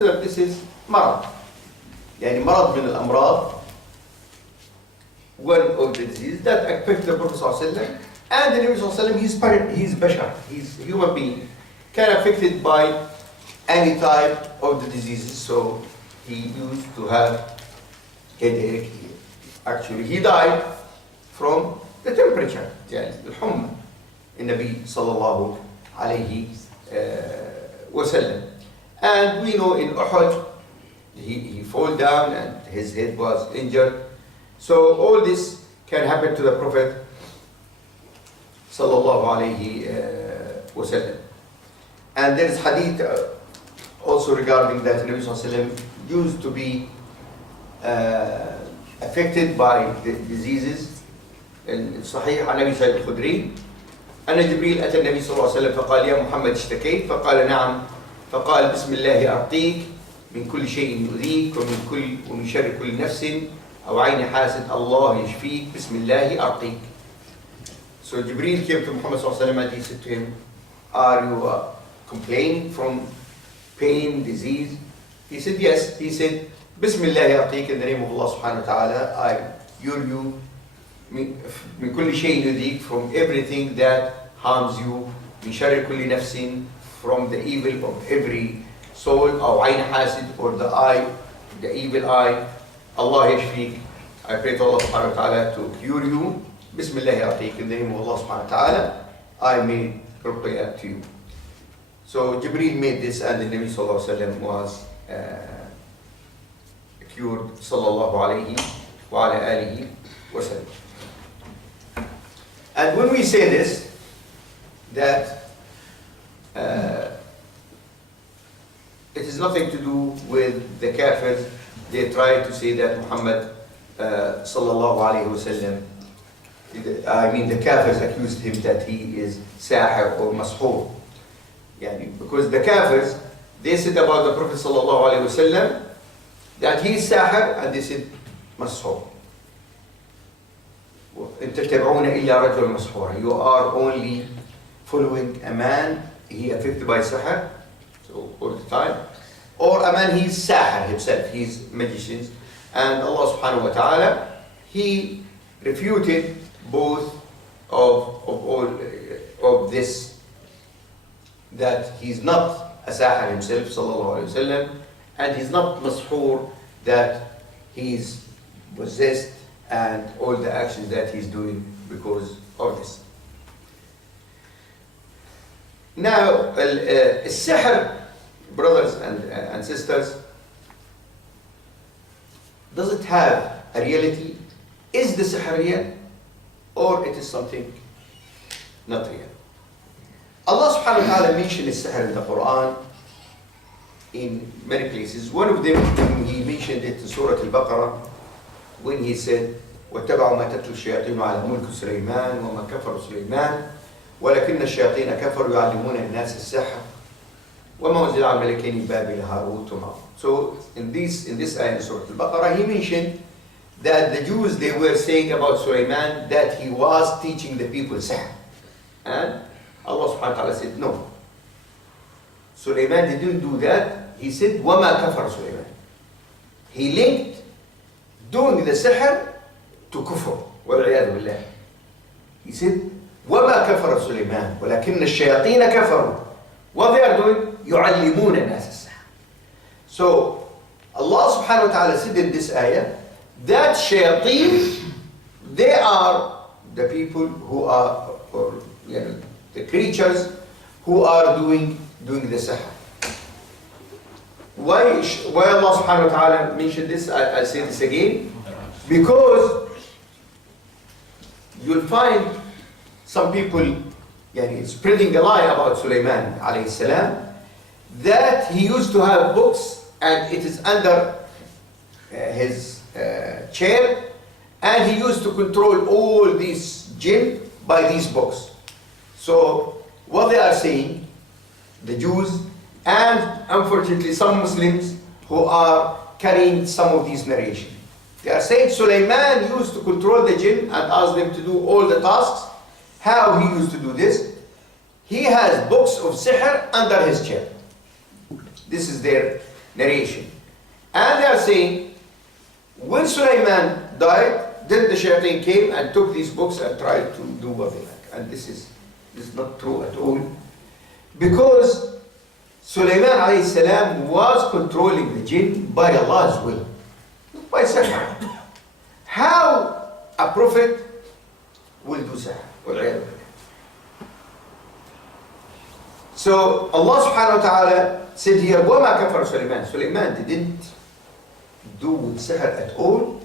This is مرض يعني مرض من الأمراض, one of the diseases that affect the Prophet ﷺ, and the Nabi ﷺ, he's bashar, he's a human being, can affected by any type of the diseases. So he used to have headache. Actually he died from the temperature, يعني الحمى. النبي صلى الله عليه وسلم. And we know in Uhud, he fell down and his head was injured. So all this can happen to the Prophet sallallahu alaihi wasallam. And there is hadith also regarding that Nabi sallallahu alaihi wasallam used to be affected by the diseases. In Sahih عن أبي سعيد الخدري أن جبريل أتى النبي صلى الله عليه وسلم فقال يا محمد اشتكيت؟ فقال نعم. فقال بسم الله أرقيك من كل شيء يؤذيك ومن شر كل نفس أو عين حاسد الله يشفيك بسم الله أرقيك. So Jibreel came to Muhammad صلى الله عليه وسلم and he said to him, are you complaining from pain, disease? He said yes. He said بسم الله أرقيك, in the name of Allah subhanahu wa ta'ala I cure you من كل شيء يؤذيك, from everything that harms you, من شر كل نفس, from the evil of every soul, أو عين حاسد, or the eye, the evil eye. Allah yashfik, I pray to Allah subhanahu wa ta'ala to cure you. Bismillah atiq, in the name of Allah subhanahu wa ta'ala I made ruqya to you. So Jibreel made this and the Nabi sallallahu alayhi wa sallam was cured sallallahu alayhi wa ala alihi wa sallam. And when we say this, that it is nothing to do with the kafirs. They try to say that Muhammad sallallahu alayhi wasallam, I mean the kafirs accused him that he is sahir or mashur. Because the kafirs, they said about the Prophet sallallahu alayhi wasallam that he is sahir, and they said mashur. إن تتبعون إلا رجل مسحورا, you are only following a man, he affected by sahar, so all the time, or a man he's sahar himself, he's magicians. And Allah subhanahu wa ta'ala, he refuted both of all of this, that he's not a sahar himself sallallahu alayhi wa sallam, and he's not mashur, that he's possessed and all the actions that he's doing because of this. Now, السحر, brothers and sisters, does it have a reality? Is the sihr real, or it is something not real? Allah subhanahu wa ta'ala mentioned السحر in the Quran in many places. One of them, he mentioned it in surat al-Baqarah, when he said واتبعوا ما تتلو الشياطين على ملك سليمان وما كفر سليمان ولكن الشياطين كفروا يعلمون الناس السحر وما أنزل على الملكين بابل هاروت وماروت. So in this ayah in Surah Al-Baqarah, he mentioned that the Jews, they were saying about Sulaiman that he was teaching the people sihr, and Allah subhanahu wa ta'ala said no, Sulaiman didn't do that. He said وما كفر سليمان. He linked doing the sihr to kufr والعياذ بالله. He said وما كفر سليمان ولكن الشياطين كفروا. What they are doing, يعلمون الناس السحر. So Allah subhanahu wa ta'ala said in this ayah that shayateen, they are the people who are, or the creatures who are doing the sihr. Why Allah subhanahu wa ta'ala mentioned this? I'll say this again. Because you'll find some people spreading a lie about Sulaiman alayhi salam, that he used to have books and it is under his chair, and he used to control all these jinn by these books. So what they are saying, the Jews, and unfortunately some Muslims who are carrying some of these narrations, they are saying Sulaiman used to control the jinn and ask them to do all the tasks. How he used to do this? He has books of sihr under his chair. This is their narration. And they are saying, when Sulaiman died, then the shayateen came and took these books and tried to do what they like. And this is not true at all. Because Sulaiman alayhi salam was controlling the jinn by Allah's will, not by sihr. How a prophet will do sihr? So Allah subhanahu wa ta'ala said here, وَمَا كَفَرَ Sulaiman. Sulaiman didn't do with sihr at all.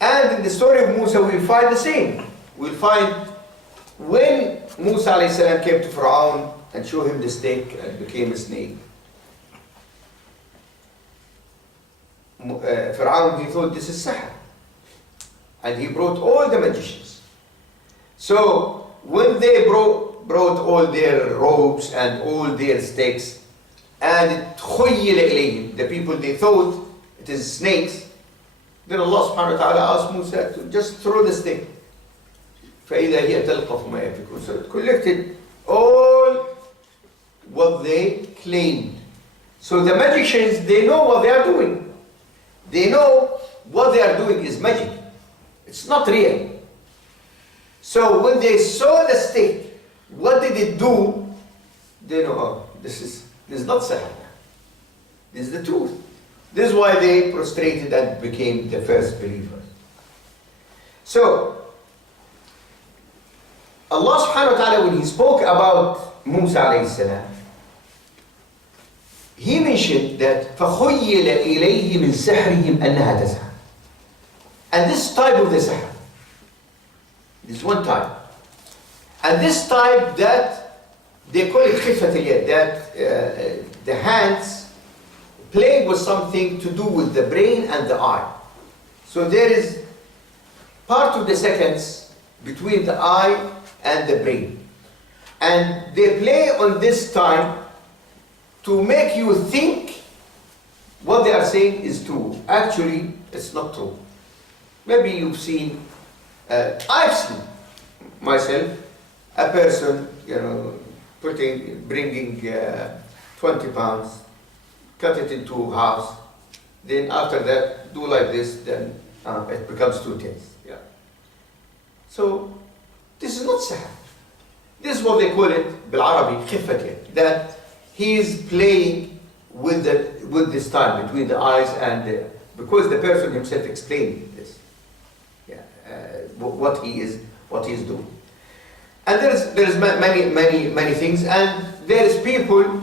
And in the story of Musa we'll find the same. We'll find when Musa alayhi salam came to Fir'aun and showed him the snake and became a snake. Fir'aun, he thought this is sihr. And he brought all the magicians. So when they brought all their robes and all their sticks, and the people, they thought it is snakes, then Allah subhanahu wa ta'ala asked Musa to just throw the stick. فَإِذَا هِيَ تَلْقَفُ مَا يَفِكُونَ. So it collected all what they claimed. So the magicians, they know what they are doing. They know what they are doing is magic. It's not real. So when they saw the stick, what did it do? They know, oh, this is not sihr. This is the truth. This is why they prostrated and became the first believers. So Allah subhanahu wa ta'ala, when he spoke about Musa alayhi salam, he mentioned that فَخُيِّلَ إِلَيْهِ مِنْ سِحْرِهِمْ أَنَّهَا تَسْعَى. And this type of the sihr, this one type. And this type that they call it khifat al-yad, that the hands played with something to do with the brain and the eye. So there is part of the seconds between the eye and the brain. And they play on this time to make you think what they are saying is true. Actually, it's not true. Maybe you've seen, I've seen myself, a person, bringing 20 pounds, cut it into halves, then after that, do like this, then it becomes 2 tenths. Yeah. So, this is not sihr. This is what they call it, بالعربي, خفة, that he is playing with this time between the eyes and because the person himself explained this, what he is doing. And there is many things, and there is people,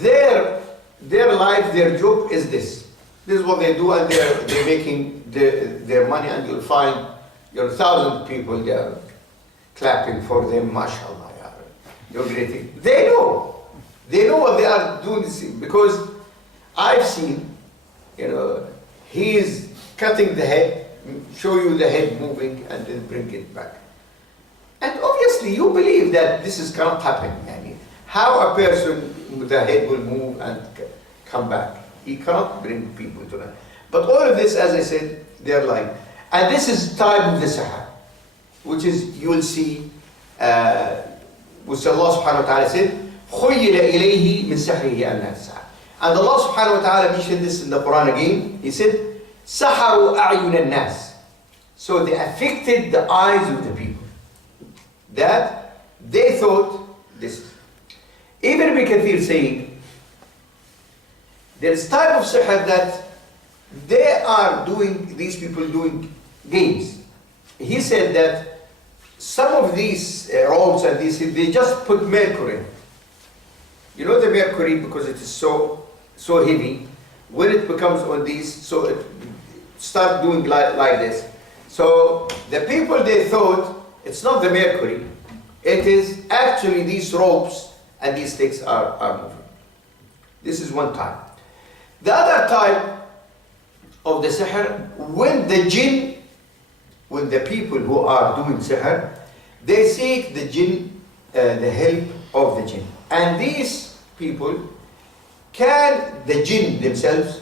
their life, their job is this. This is what they do, and they're making their money, and you'll find 1,000 people there clapping for them, mashallah, you're great thing. They know what they are doing this thing, because I've seen, he is cutting the head, show you the head moving, and then bring it back. And obviously you believe that this cannot happen. How a person with the head will move and come back? He cannot bring people to that. But all of this, as I said, they're lying. And this is type of the sihr, which is, you will see, which Allah subhanahu wa ta'ala said, خُيِّلَ إِلَيْهِ مِنْ سِحْرِهِ أَنَّهَا تَسْعَى. And Allah subhanahu wa ta'ala mentioned this in the Quran again. He said, سَحَرُوا أَعْيُنَ النَّاسِ. So they affected the eyes of the people, that they thought this. Ibn Abi Kathir saying, there is type of sihr that they are doing, these people doing games. He said that some of these ropes and these, they just put mercury. The mercury, because it is so heavy, when it becomes on these, so it start doing like this. So the people, they thought it's not the mercury, it is actually these ropes and these sticks are moving. This is one type. The other type of the sihr, when the jinn, when the people who are doing sihr, they seek the jinn, the help of the jinn. And these people the jinn themselves,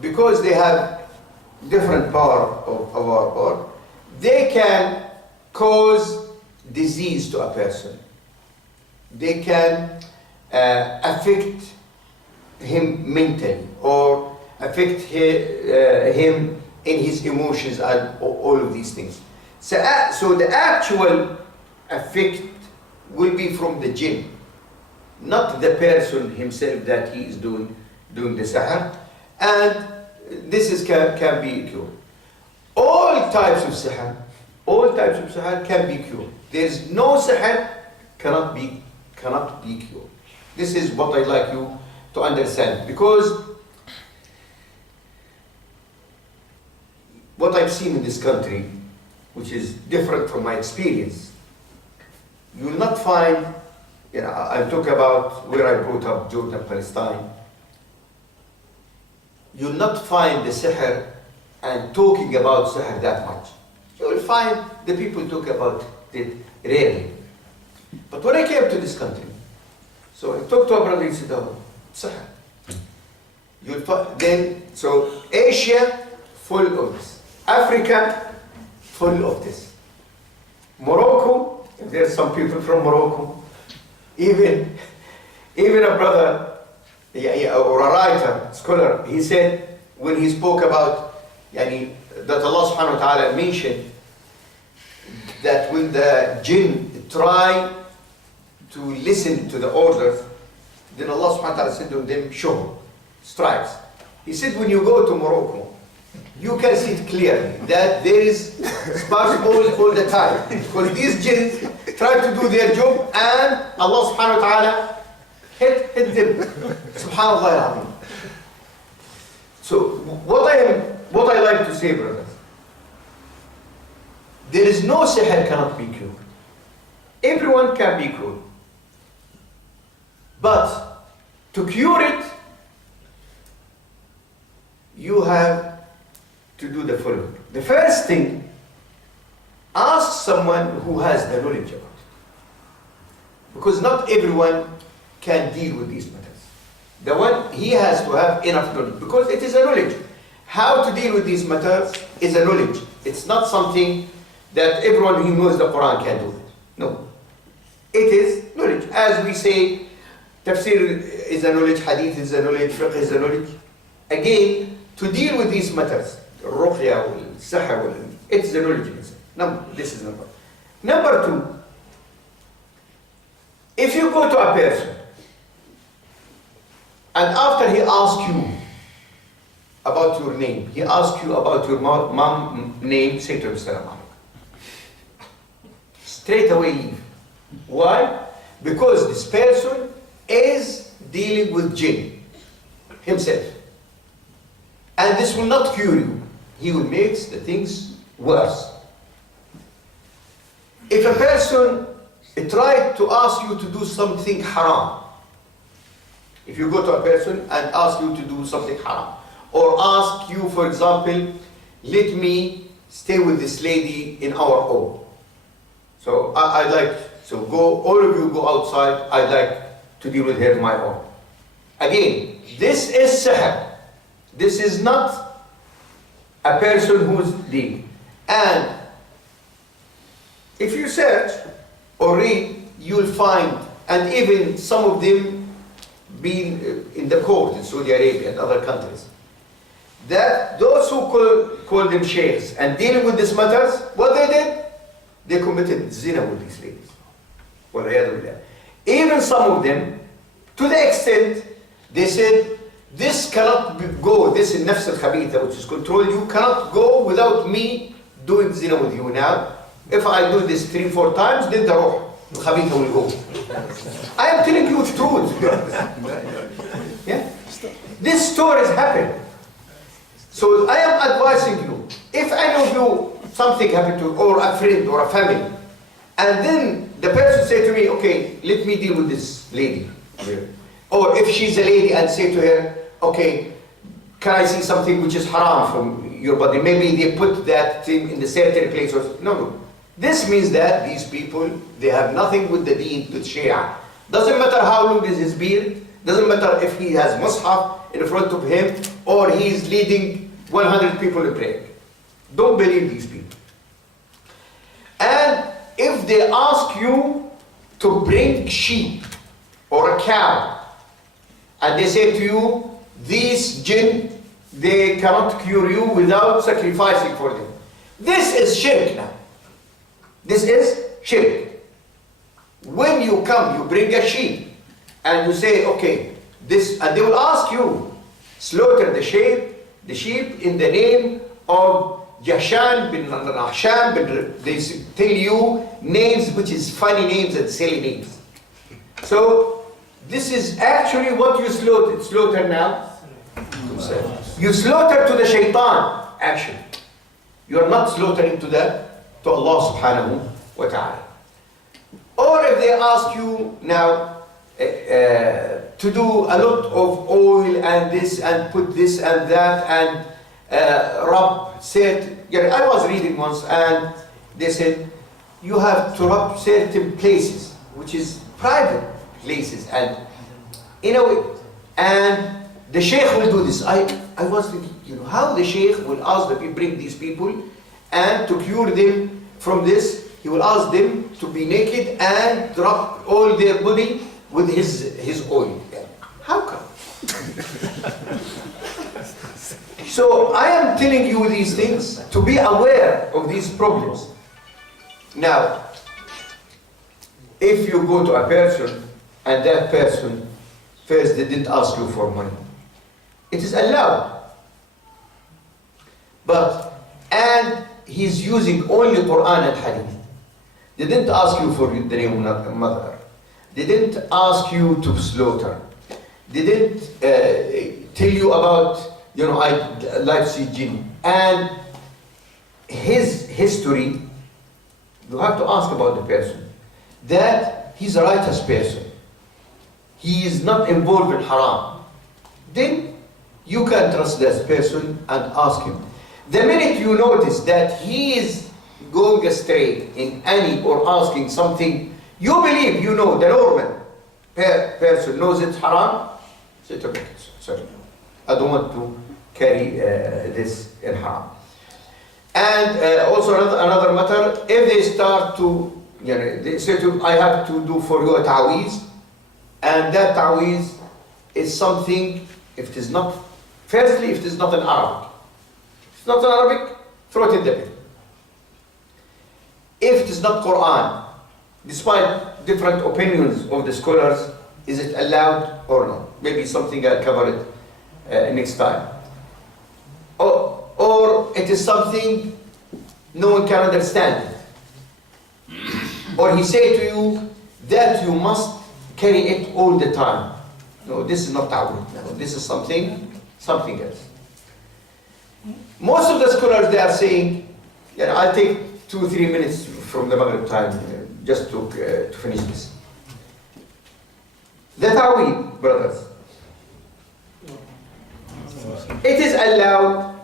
because they have different power of our power, they can cause disease to a person. They can affect him mentally or affect him in his emotions and all of these things. So the actual effect will be from the jinn, not the person himself that he is doing the sihr, and this can be cured. All types of sihr can be cured. There is no sihr cannot be cured. This is what I'd like you to understand, because what I've seen in this country, which is different from my experience, you will not find, I talk about where I brought up, Jordan, Palestine. You'll not find the sihr and talking about sihr that much. You will find the people talk about it rarely. But when I came to this country, so I talked to a brother, he said, oh, sihr. You'll find, so Asia, full of this. Africa, full of this. Morocco, there's some people from Morocco. Even a brother, or a writer, scholar, he said, when he spoke about that Allah subhanahu wa ta'ala mentioned that when the jinn try to listen to the orders, then Allah subhanahu wa ta'ala said to them, show, strikes. He said, when you go to Morocco, you can see it clearly that there is sparse balls all the time, because these jinns try to do their job and Allah subhanahu wa ta'ala hit them. Subhanallah. So what I like to say, brothers, there is no sihr cannot be cured. Everyone can be cured. But to cure it, you have to do the following. The first thing, ask someone who has the knowledge about it. Because not everyone can deal with these matters. The one, he has to have enough knowledge, because it is a knowledge. How to deal with these matters is a knowledge. It's not something that everyone who knows the Quran can do. No. It is knowledge. As we say, tafsir is a knowledge, hadith is a knowledge, fiqh is a knowledge. Again, to deal with these matters, ruqya, sihr, it's the knowledge in itself. This is number. Number two, if you go to a person and after he asks you about your name, he asks you about your mom name, say to him, Salam alaikum. Straight away leave. Why? Because this person is dealing with jinn himself. And this will not cure you. He will make the things worse. If a person tried to ask you to do something haram, if you go to a person and ask you to do something haram, or ask you, for example, let me stay with this lady in our home. So I'd like, so go, all of you go outside, I'd like to deal with her in my own. Again, this is sihr. This is not a person who's dealing. And if you search or read, you'll find, and even some of them being in the court in Saudi Arabia and other countries, that those who call them sheikhs and dealing with these matters, what they did? They committed zina with these ladies. Even some of them, to the extent, they said, this cannot go, this is nafs al-khabitha, which is control you, cannot go without me doing zina with you now. If I do this 3-4 times, then the ruh, al-khabitha will go. I am telling you the truth. Yeah? This stories happen. So I am advising you, if any of you, something happened to, or a friend or a family, and then the person say to me, okay, let me deal with this lady. Or if she's a lady and say to her, okay, can I see something which is haram from your body? Maybe they put that thing in the certain place or no. This means that these people, they have nothing with the deen, with Shia. Doesn't matter how long is his beard, doesn't matter if he has mushaf in front of him or he is leading 100 people in prayer. Don't believe these people. And if they ask you to bring sheep or a cow and they say to you, these jinn, they cannot cure you without sacrificing for them. This is shirk now. This is shirk. When you come, you bring a sheep, and you say, okay, this, and they will ask you, slaughter the sheep in the name of Jashan bin Nasham bin, they tell you names which is funny names and silly names. So this is actually what you slaughter now. You slaughter to the shaitan, actually. You are not slaughtering to Allah subhanahu wa ta'ala. Or if they ask you now to do a lot of oil and this and put this and that and rub certain, I was reading once and they said you have to rub certain places which is private places and in a way, and the sheikh will do this. I was thinking, how the sheikh will ask the people, bring these people and to cure them from this, he will ask them to be naked and rub all their body with his oil. How come? So I am telling you these things to be aware of these problems. Now, if you go to a person and that person first they didn't ask you for money, it is allowed. And he's using only Quran and Hadith. They didn't ask you for the name of mother. They didn't ask you to slaughter. They didn't tell you about, I like to see jinn. And his history, you have to ask about the person. That he's a righteous person. He is not involved in haram. Then you can trust this person and ask him. The minute you notice that he is going astray in any or asking something, you believe the normal person knows it's haram, say, okay, sorry, I don't want to carry this in haram. And also another matter, if they start to, they say to, I have to do for you a ta'weez, and that ta'weez is something, if it is not, firstly, if it is not in Arabic. If it's not in Arabic, throw it in the bin. If it is not Quran, despite different opinions of the scholars, is it allowed or not? Maybe something I'll cover it next time. Or it is something no one can understand it. Or he say to you that you must carry it all the time. No, this is not ta'wud. No, this is something else. Most of the scholars, they are saying, I'll take 2-3 minutes from the Maghrib time just to finish this. The ta'wid, brothers. It is allowed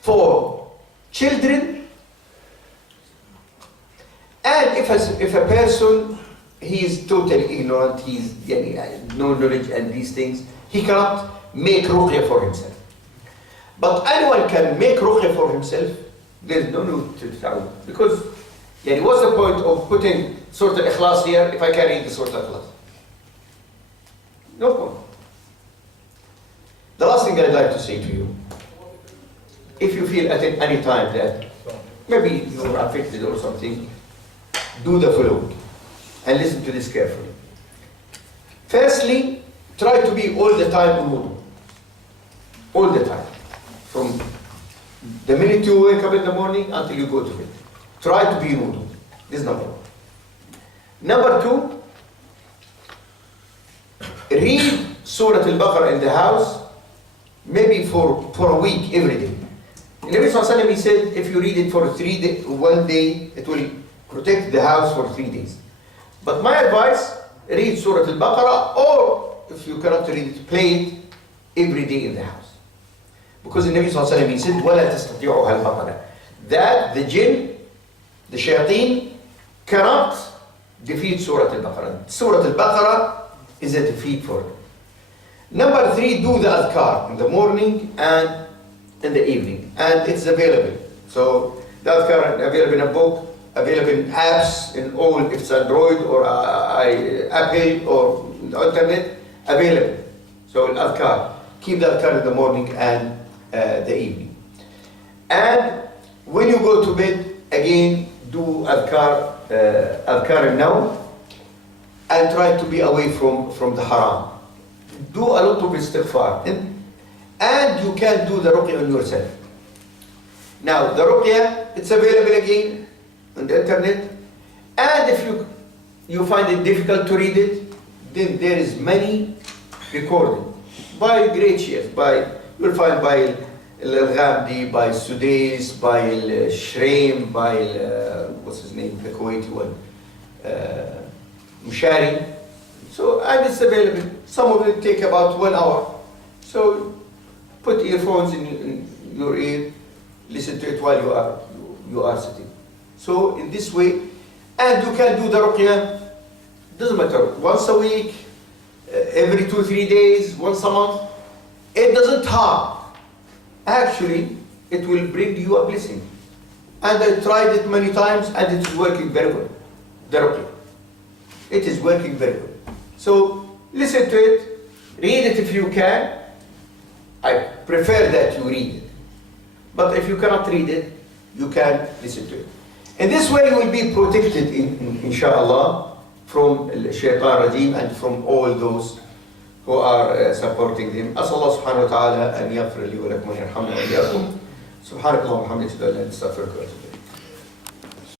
for children, and if a person, he is totally ignorant, he's no knowledge and these things, he cannot make ruqya for himself. But anyone can make ruqya for himself. There is no need to ta'wud. Because what's the point of putting Surat al-Ikhlas here if I can read the Surat al-Ikhlas? No point. The last thing I'd like to say to you, if you feel at any time that maybe you're affected or something, do the following and listen to this carefully. Firstly, try to be all the time in wudu. All the time. From the minute you wake up in the morning until you go to bed. Try to be in wudu. This is number one. Number two, read Surah Al-Baqarah in the house, maybe for a week, every day. The Nabi Sallallahu Alaihi Wasallam, he said, if you read it for 3 days, 1 day, it will protect the house for 3 days. But my advice, read Surah Al-Baqarah, or if you cannot read it, play it every day in the house. Because the Nabi Sallallahu Alaihi Wasallam, he said, وَلَا تَسْتَطِيعُهَا الْبَقَرَةِ, that the jinn, the shayateen, cannot defeat Surah Al-Baqarah. Surah Al-Baqarah is a defeat for them. Number 3, do the adhkar in the morning and in the evening, and it's available. So the adhkar available in a book, available in apps, in all, if it's Android or Apple or the internet, available. So al-adhkar, keep the adhkar in the morning and the evening. And when you go to bed, again, do adhkar al-nawm, and try to be away from the haram. Do a lot of istighfar. And you can do the ruqya on yourself. Now, the ruqya, it's available again on the internet. And if you find it difficult to read it, then there is many recording by great sheikhs. You'll find by Al-Ghamdi, by Sudais, by Shreem, by what's his name, the Kuwaiti one, Mushari. So, and it's available. Some of it take about 1 hour. So, put earphones in your ear, listen to it while you are sitting. So, in this way, and you can do the ruqya, doesn't matter, once a week, every 2-3 days, once a month. It doesn't harm. Actually, it will bring you a blessing. And I tried it many times and it is working very well. The ruqya. It is working very well. So, listen to it, read it if you can. I prefer that you read it. But if you cannot read it, you can listen to it. In this way, you will be protected, inshallah, from shaitan rajim and from all those who are supporting them. أسأل الله سبحانه وتعالى أن يغفر لي ولكم ويرحمنا وإياكم. سبحانك اللهم وبحمدك أشهد أن لا إله إلا أنت أستغفرك وأتوب إليك.